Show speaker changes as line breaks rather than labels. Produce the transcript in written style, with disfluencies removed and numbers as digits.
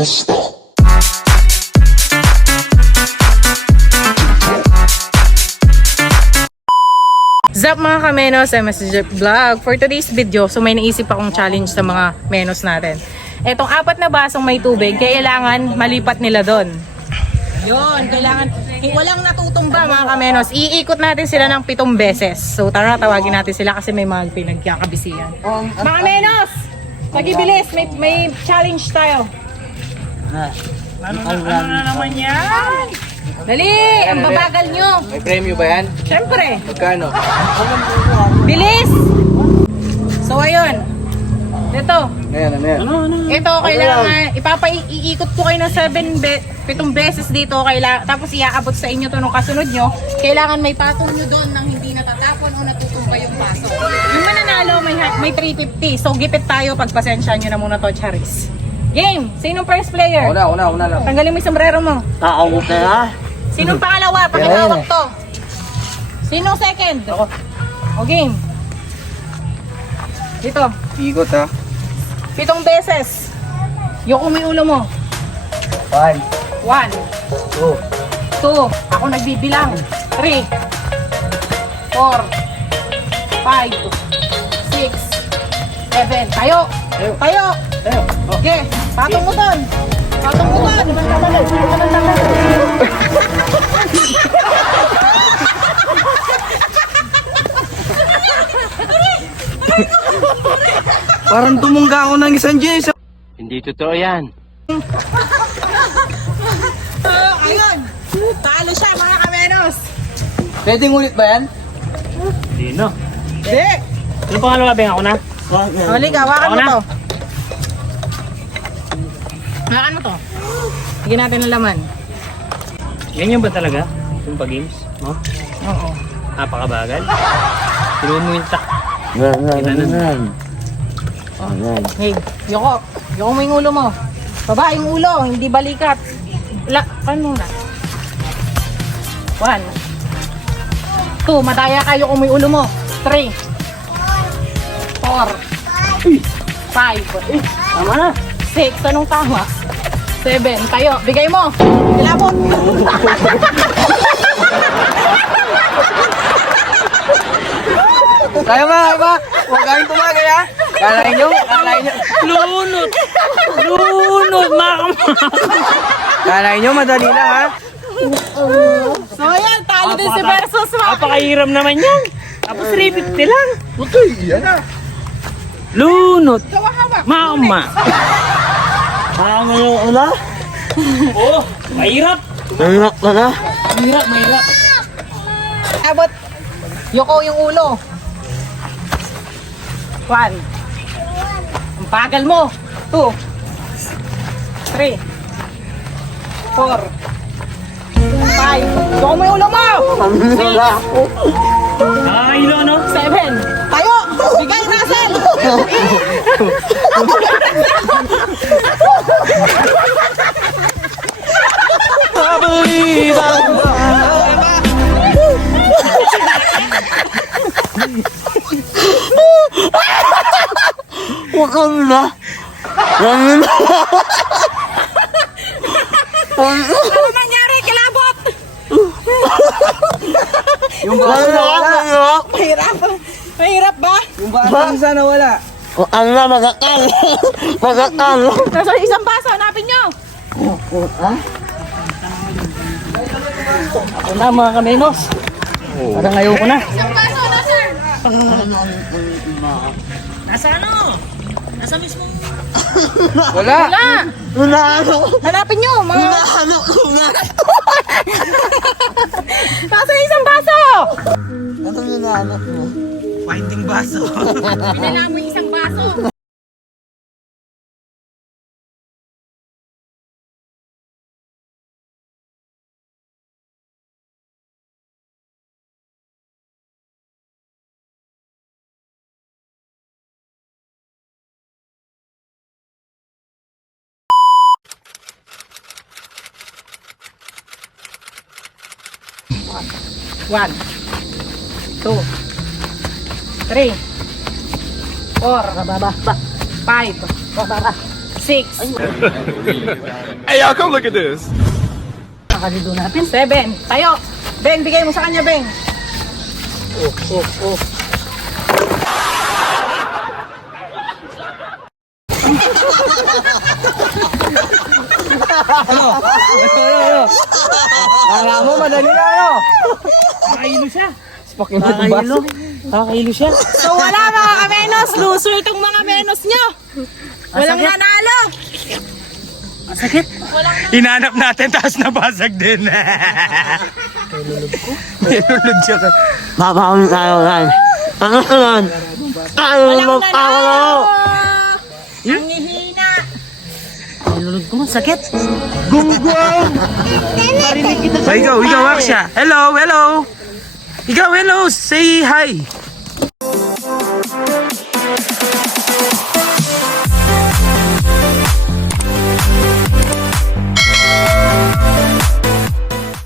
Sup mga kamenos, MSG Vlog. For today's video, so may naisip akong challenge sa mga menos natin. Etong 4 na basong may tubig, kailangan malipat nila doon. Yun, kailangan, walang natutumba mga kamenos. Iikot natin sila ng 7 beses. So tara, tawagin natin sila kasi may mga pinagkakabisihan. Mga kamenos, magibilis, may challenge tayo. Ano na naman yan? Dali, ang babagal nyo.
May premyo ba yan?
Siyempre.
Magkano?
Bilis! So ayun. Ito. Ito kailangan ipapaiikot ko kayo ng 7 beses dito tapos iaabot sa inyo to nung kasunod nyo. Kailangan may patong nyo doon nang hindi natatapon o natutumba yung baso. Yung mananalo may 350. So gipit tayo, pagpasensya nyo na muna to, Charis. Game! Sinong first player?
Una lang.
Tanggalin mo yung sombrero mo.
Nakakot na ha?
Sinong pangalawa? Pakitawag to. Sinong second?
Ako.
O game. Dito.
Ikot ha?
7 beses. Yung umiulo mo.
1,
1,
2,
2. Ako nagbibilang. 3, 4, 5, 6, 7. Tayo. Tayo. Okay. Patong mo doon. Patong mo doon.
Parang tumungga ako ng isang Jess.
Hindi totoo yan.
Ayun. Talo siya mga kamenos.
Pwedeng ulit ba yan?
Sino?
Hindi.
Sino pangalawa, Beng? Ako na?
Halika, hawakan mo to. Hawakan mo to. Bigyan natin ng laman.
Ganyan ba talaga? Yung pag-games? No?
Oo.
Napakabagal. Tulungan mo yung tak.
Hey, yoko. Yoko mo yung ulo mo. Baba yung ulo, hindi balikat. Paano na? 1, 2, madaya kayo kung may ulo mo. 3, 4, 5,
Tama na.
6, anong tama? 7, tayo, bigay mo. Ilabot.
Kaya ba? Huwag kayong tumagay ha? Kalahin nyo?
Lunod! Lunod!
Kalahin nyo, madali lang ha?
So ayan, talo din si Versus.
Napakahiram naman yan. Tapos 350 lang.
Butoy, yan ha?
Lunod!
Hawak-hawak.
Mama!
Ngayon una?
Oo! Mahirap!
Nangyak ka na?
Mahirap!
Abot. Yoko yung ulo. 1. Ang bagal mo. 2. 3. 4. 5. Yoko mo yung ulo mo. 6.
Nakakahilo, no?
7. Tayo. Bigay, Russell.
Huwag kang na.
Ano nangyari? Kilabot.
Yung baso na wala.
Mahirap. Mahirap ba?
Yung baso sana wala.
Ang na, magakal! Magakal!
Nasa isang baso. Hanapin nyo.
Ako na, mga kamenos. Parang ayoko na.
Isang baso. Nasaan?
Nasa ano? Nasa mismo.
Wala.
Wala. Hanapin nyo. Mga... Nasa isang baso.
Anong hinahanap mo? Finding baso.
Pinala mo yung isang baso. One, 2, 3, 4, 5, 6, 6.
Hey, y'all, come look at this.
Nakalido natin. 7. Tayo. Beng, bigay mo sa kanya, Beng.
Kala mo, madali na ano?
Nakahilo siya.
Spakin mo yung baso.
Nakahilo siya.
So wala mga kamenos. Loser itong mga menos nyo. Walang nanalo.
Sakit. Hinanap natin, tapos nabasag din. Nilulog siya.
Babawin tayo yan. Ano ka yan? Ano
Walang
mo
nanalo. Ang hihina.
Nilulog ko, sakit.
Gunggong! Marinig kita sa
Ikaw, Aksha. Hello. Ikaw, hello. Say hi.